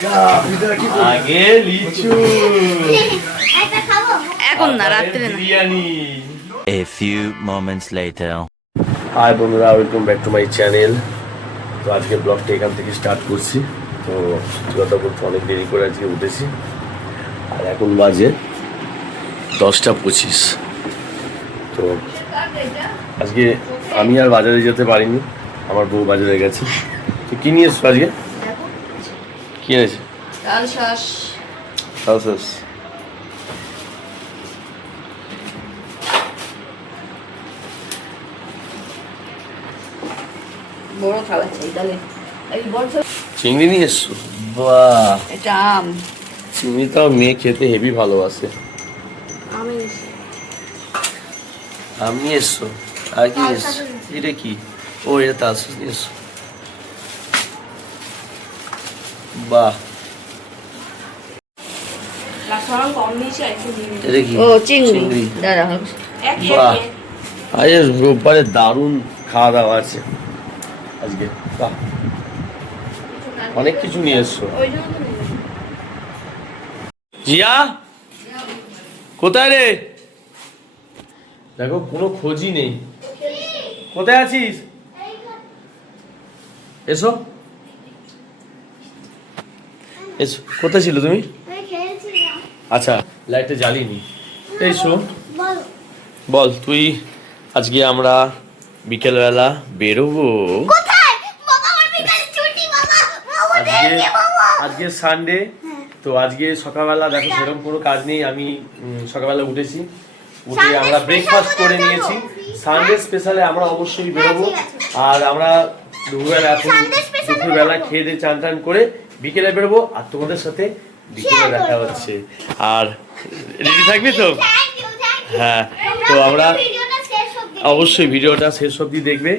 আগে লিচু এখন না, রাত্রে না। Biryani. A few moments later. Hi বন্ধুরা, welcome back to my channel. তো আজকে ব্লগটা এখান থেকে স্টার্ট করছি। তো কথা বলতে অনেক দেরি করে আজকে উঠেছি, আর এখন বাজে 10:25। তো আজকে আমি আর বাজারে যেতে পারিনি, আমার বউ বাজারে গেছে। তো কি নিয়ে এসছো আজকে? কি এনেছে? ডাল শাঁস। বড় থালা চাই তাহলে। এই বড় চিংড়ি নিয়ে এসছো? বাহ, এটা আম। চিংড়িটাও মেয়ে খেতে হেভি ভালোবাসে। আম নিয়ে এসছো? আর কি নিয়ে এসছো? এটা কি? ও, এটা তালশাঁস নিয়ে এসছো। বাহ, এটা কি? ও চিংড়ি। দাঁড়া, বাহ, আজ রোববারে দারুণ খাওয়া দাওয়া আছে আজকে। বাহ, অনেক কিছু নিয়ে এসছো। জিয়া কোথায় রে? দেখো কোনো খোঁজই নেই। কোথায় আছিস? এসো এসো। কোথায় ছিল তুমি? আচ্ছা, লাইটটা জ্বালিনি। এই শোন, বল তুই। আজকে আমরা বিকেলবেলা বেরোবো। আজকে সানডে, তো আজকে সকালবেলা দেখো সেরকম কোনো কাজ নেই। আমি সকালবেলা উঠেছি, উঠে আমরা ব্রেকফাস্ট করে নিয়েছি। সানডে স্পেশালে আমরা অবশ্যই বেরোবো। আর আমরা দুপুরবেলা খেয়ে দিয়ে চান টান করে বিকেলে বেরোবো, আর তোমাদের সাথে বিকেলে দেখা হচ্ছে। আর রেডি থাকবি তো? হ্যাঁ, তো আমরা অবশ্যই ভিডিওটা শেষ অবধি দেখবে।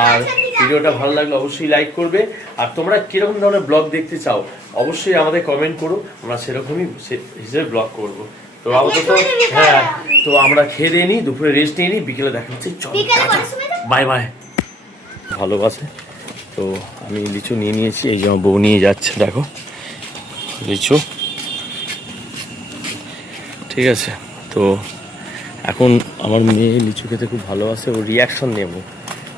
আর ভিডিওটা ভালো লাগলে অবশ্যই লাইক করবে। আর তোমরা কিরকম ধরনের ব্লগ দেখতে চাও অবশ্যই আমাদের কমেন্ট করো, আমরা সেরকমই হিসেবে ব্লগ করবো। তো আপাতত হ্যাঁ, তো আমরা খেয়ে দিয়ে নিই, দুপুরে রেস্ট নিয়ে নিই, বিকেলে দেখা হচ্ছে। চল, বাই বাই। ভালোবাসে। তো আমি লিচু নিয়ে নিয়েছি, এই যে আমার বউ নিয়ে যাচ্ছে, দেখো লিচু। ঠিক আছে, তো এখন আমার মেয়ে লিচু খেতে খুব ভালোবাসে, ওর রিয়াকশন নেব।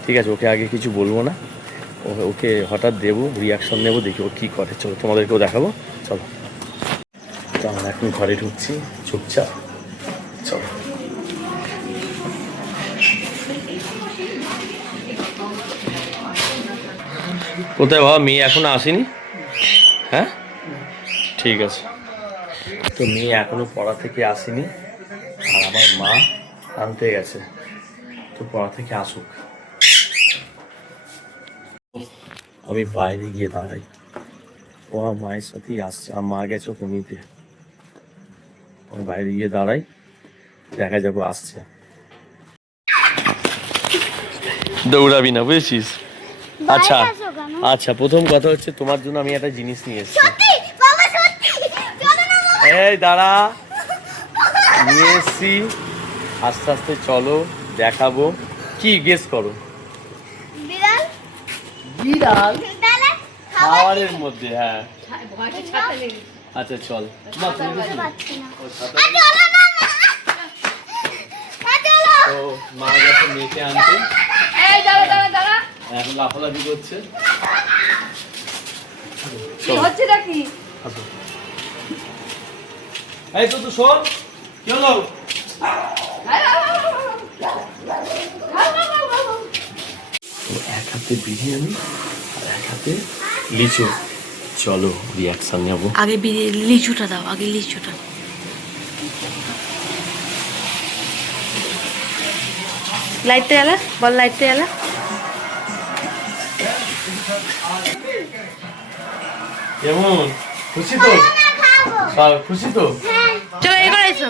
ঠিক আছে, ওকে আগে কিছু বলবো না, ওকে হঠাৎ দেবো, রিয়াকশন নেবো, দেখি ও কী করে। চলো তোমাদেরকেও দেখাবো, চলো। তো আমরা এখন ঘরে ঢুকছি চুপচাপ, চলো। কোথায় বাবা? মেয়ে এখনো আসেনি? হ্যাঁ, ঠিক আছে। তো মেয়ে এখনো পড়া থেকে আসেনি, আর আমার মা আনতে গেছে। তো পড়া থেকে আসুক, আমি বাইরে গিয়ে দাঁড়াই। ও আমার মায়ের সাথেই আসছে, আর মা গেছে ওকে নিতে। আমি বাইরে গিয়ে দাঁড়াই, দেখা যাবো আসছে। দৌড়াবি না, বুঝেছিস? আচ্ছা আচ্ছা, প্রথম কথা হচ্ছে তোমার জন্য আমি একটা জিনিস নিয়ে এসেছি। এই দাঁড়া, নিয়ে এসছি, আস্তে আস্তে চলো দেখাবো। কি গেস করো? বিড়াল খাবারের মধ্যে? হ্যাঁ, আচ্ছা চল। তো মা গেছে মেয়েকে আনতে, এখন লাফালাফি করছে। এই তো শোন, কি হলো? এক হাতে বিরিয়ানি আর এক হাতে লিচু। চলো রিয়াকশন নেবো। আগে লিচুটা দাও, আগে লিচুটা। লাইটটা জ্বালা, বল লাইটটা জ্বালা। কেমন খুশি তো? খুশি তো? চলো এবার এসো।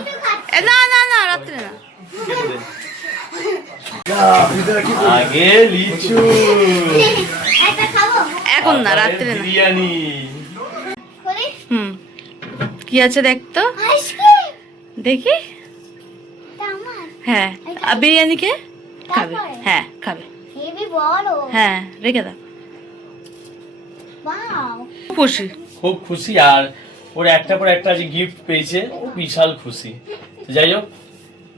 না না না, রাত্রে না। আগে লিচু, এখন না, রাত্রে না। বিরিয়ানি। কি আছে দেখতো, দেখি। হ্যাঁ, আর বিরিয়ানি কে খাবে? হ্যাঁ খাবে। হ্যাঁ, রেখে দাও। খুশি খুব খুশি, আর ওর একটা পর একটা যে গিফট পেয়েছে ও বিশাল খুশি। তো যাই হোক,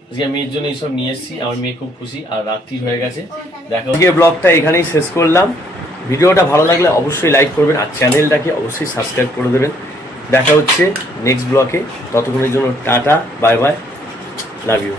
আজকে মেয়ের জন্য এইসব নিয়ে এসেছি, আমার মেয়ে খুব খুশি। আর রাত্রি হয়ে গেছে, দেখা আজকে ব্লগটা এখানেই শেষ করলাম। ভিডিওটা ভালো লাগলে অবশ্যই লাইক করবেন, আর চ্যানেলটাকে অবশ্যই সাবস্ক্রাইব করে দেবেন। দেখা হচ্ছে নেক্সট ব্লগে, ততক্ষণের জন্য tata, bye bye, love you.